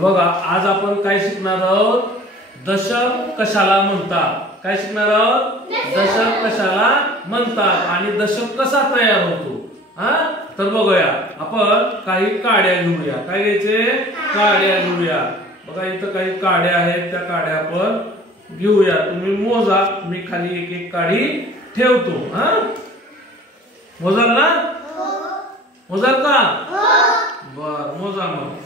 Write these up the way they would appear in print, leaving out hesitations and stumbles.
बघा आज आपण काय शिकणार आहोत, दशक कशाला म्हणतात. काय शिकणार आहोत, दशक कशाला म्हणतात आणि दशक कसा तयार होतो. तर बघूया आपण काही काड्या घेऊया. काय घ्यायचे, काड्या घेऊया. बघा इथं काही काड्या आहेत, त्या काड्या आपण घेऊया. तुम्ही मोजा, मी खाली एक एक काडी ठेवतो. मोजाल ना, मोजाल का? बर मोजा. मग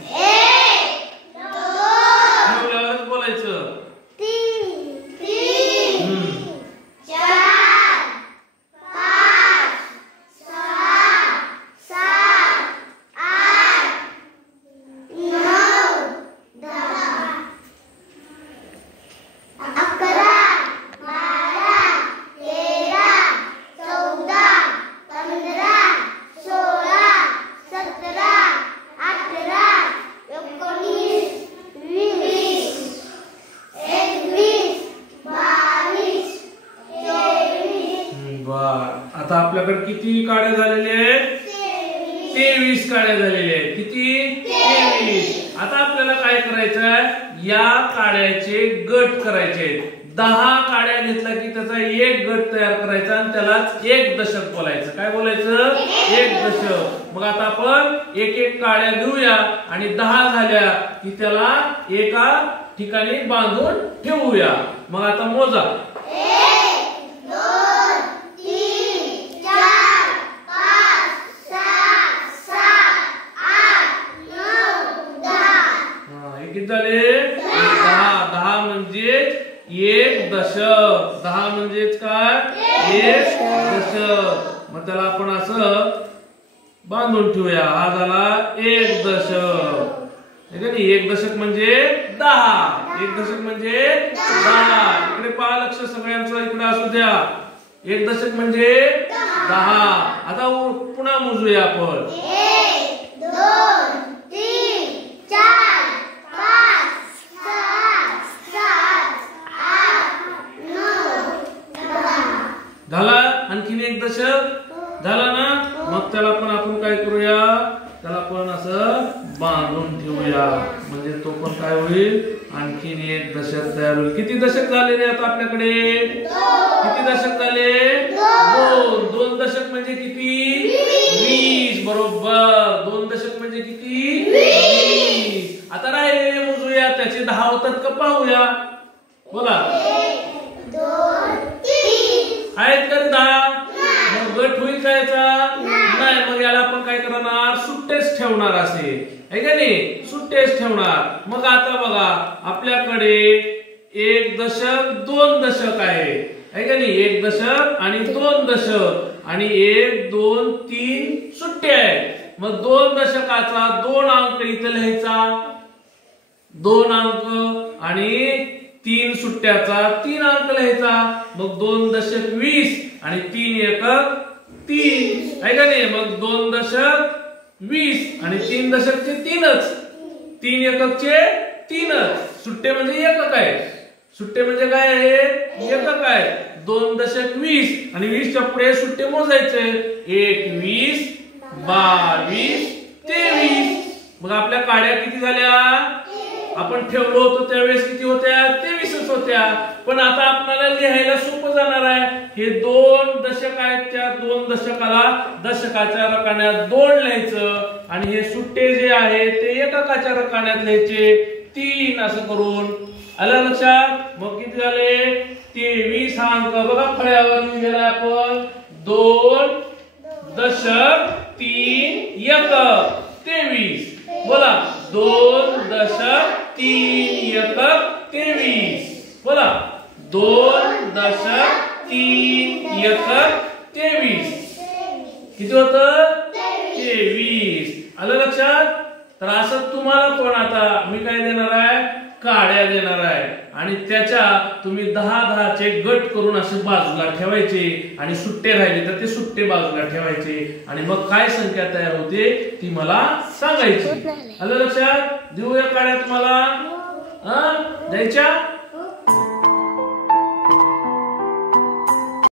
ठेवल्यावरच बोलायचं. आता आपल्याकडे किती काड्या झालेल्या आहेत, 23 काड्या झालेल्या आहेत. किती, 23. आता आपल्याला काय करायचं आहे, या काड्याचे गट करायचे आहेत. 10 काड्या घेतला की त्याचा एक गट तयार करायचा आणि त्यालाच एक दशक बोलायचं. काय बोलायचं, एक दशक. मग आता आपण एक एक काड्या घेऊया आणि 10 झाल्या की त्याला एका ठिकाणी बांधून ठेवूया. मग आता मोजा. किती झाले, 10 म्हणजे एक दशक. 10 म्हणजेच काय, एक दशक. मग त्याला आपण असं बांधून ठेवूया. हा झाला एक दशक. एक दशक म्हणजे 10. एक दशक म्हणजे 10. इकडे पहा, लक्ष सगळ्यांचं इकडे असू द्या. एक दशक म्हणजे 10. आता पुन्हा मोजूया आपण. 1 2 3 4 5 6 7 8 9 10. झाला आणखीन एक दशक झाला ना. मग त्याला पण आपण काय करूया, त्याला पण असं बांधून ठेवूया. म्हणजे तो पण काय होईल, आणखीन एक दशक तयार होईल. किती दशक झालेले आता आपल्याकडे, किती दशक झाले, 2. 2 दशक म्हणजे किती, 20. बरोबर, 2 दशक म्हणजे किती, 20. आता राहिलेले मोजूया, त्याचे 10 होतात का पाहूया. बोला. 1 2 3 आहेत का 10. मग गट होईल का याचा, नाही. मग याला आपण काय करणार, सुट्टेच ठेवणार असे, आहे का नाही, सुट्टेच ठेवणार. मग आता बघा आपल्याकडे एक दशक 2 दशक आहे का नाही. एक दशक आणि 2 दशक आणि 1 2 3 सुट्टे आहेत. मग 2 दशकाचा 2 अंक इथे लिहायचा, 2 अंक, आणि 3 सुट्ट्याचा 3 अंक लिहायचा. मग 2 दशक 20 आणि 3 एकक 3, आहे का नाही. मग 2 दशक 20 आणि 3 दशकचे 3च, 3 एककचे 3च. सुट्टे म्हणजे एकक आहे. सुट्टे म्हणजे काय आहे, एकक आहे. 2 दशक 20 आणि 20 च्या पुढे सुट्टे मोजायचे. 21 22 23. मग आपल्या काड्या किती झाल्या, आपण ठेवलो होतो त्यावेळेस किती होत्या, 23च होत्या. पण आता आपल्याला लिहायला सोपं जाणार आहे. हे 2 दशक आहेत, त्या 2 दशकाला दशकाच्या रकान्यात 2 लिहायचं आणि हे सुट्टे जे आहे ते एककाच्या रकान्यात लिहायचे 3, असं करून. आलं लक्षात. मग किती झाले, 23 हा अंक बघा फळ्यावर लिहिलेला आपण. 2 दशक 3 एकक 23. बोला. 2 दशक 3 एकक 23. बोला. 2 दशक 3 एकक 23. किती होत, 23. आलं लक्षात. तर असं तुम्हाला पण आता मी काय देणार आहे, काड्या देणार आहे आणि त्याच्या तुम्ही 10 चे गट करून असे बाजूला ठेवायचे आणि सुट्टे राहिले तर ते सुट्टे बाजूला ठेवायचे आणि मग काय संख्या तयार होते ती मला सांगायची. आलं लक्षात. देऊया काड्या तुम्हाला, द्यायच्या.